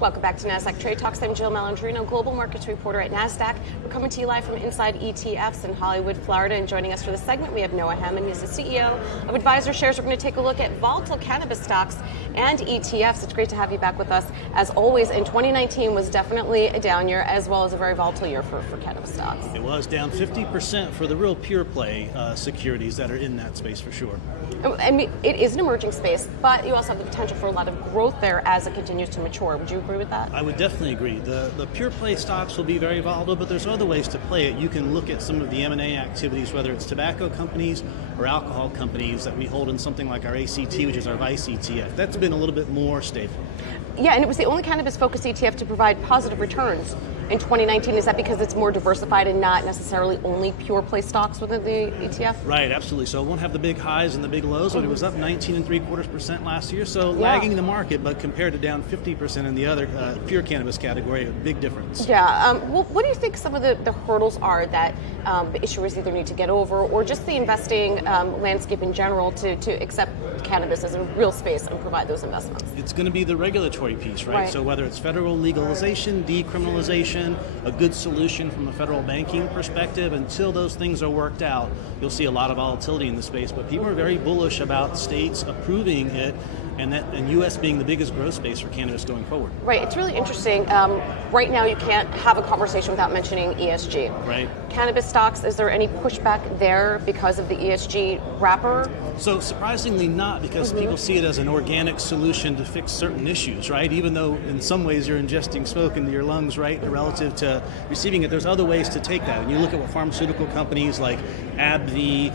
Welcome back to Nasdaq Trade Talks. I'm Jill Malandrino, Global Markets Reporter at Nasdaq. We're coming to you live from Inside ETFs in Hollywood, Florida. And joining us for this segment, we have Noah Hamman. He's the CEO of AdvisorShares. We're going to take a look at volatile cannabis stocks and ETFs. It's great to have you back with us. As always, and 2019 was definitely a down year, as well as a very volatile year for cannabis stocks. It was down 50% for the real pure play securities that are in that space for sure. I mean, it is an emerging space, but you also have the potential for a lot of growth there as it continues to mature. Would you agree with that? I would definitely agree. The pure play stocks will be very volatile, but there's other ways to play it. You can look at some of the M&A activities, whether it's tobacco companies or alcohol companies that we hold in something like our ACT, which is our Vice ETF. That's been a little bit more stable. Yeah, and it was the only cannabis-focused ETF to provide positive returns in 2019. Is that because it's more diversified and not necessarily only pure play stocks within the ETF? Right, absolutely. So it won't have the big highs and the big lows, but it was up 19.75% last year, so lagging the market, but compared to down 50% in the other pure cannabis category, a big difference. Yeah. Well, what do you think some of the hurdles are that the issuers either need to get over, or just the investing landscape in general to accept cannabis as a real space and provide those investments? It's going to be the regulatory piece, right? So whether it's federal legalization, decriminalization, a good solution from a federal banking perspective, until those things are worked out, you'll see a lot of volatility in the space. But people are very bullish about states approving it, and U.S. being the biggest growth space for cannabis going forward. Right. It's really interesting. Right now, you can't have a conversation without mentioning ESG. Right. Cannabis stocks, is there any pushback there because of the ESG wrapper? So surprisingly not, because people see it as an organic solution to fix certain issues, right? Even though in some ways you're ingesting smoke into your lungs, right, relative to receiving it, there's other ways to take that. And you look at what pharmaceutical companies like AbbVie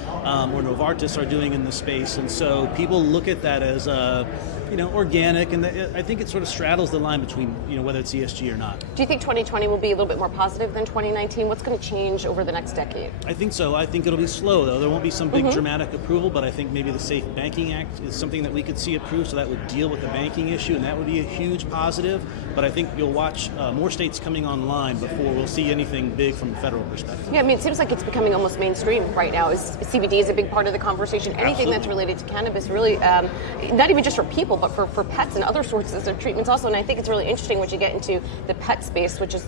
or Novartis are doing in the space, and so people look at that as organic, and I think it sort of straddles the line between whether it's ESG or not. Do you think 2020 will be a little bit more positive than 2019? What's going to change over the next decade? I think so. I think it'll be slow, though. There won't be some big dramatic approval, but I think maybe the Safe Banking Act is something that we could see approved, so that would deal with the banking issue, and that would be a huge positive. But I think you'll watch more states coming online before we'll see anything big from a federal perspective. Yeah, I mean, it seems like it's becoming almost mainstream right now. CBD is a big part of the conversation. Anything Absolutely. That's related to cannabis, really, not even just for people, but for pets and other sources of treatments also. And I think it's really interesting when you get into the pet space, which is,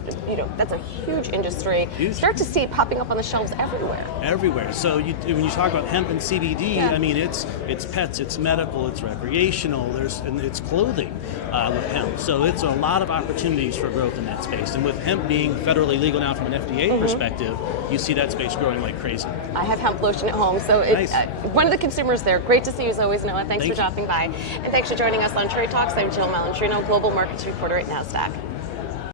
that's a huge industry. Huge. You start to see it popping up on the shelves everywhere. Everywhere. So when you talk about hemp and CBD, I mean, it's pets, it's medical, it's recreational, and it's clothing with hemp. So it's a lot of opportunities for growth in that space. And with hemp being federally legal now from an FDA perspective, you see that space growing like crazy. I have hemp lotion at home, so it's Nice. One of the consumers there. Great to see you as always, Noah. Thanks for dropping by. And thanks for joining us on Trade Talks. I'm Jill Malandrino, Global Markets Reporter at Nasdaq.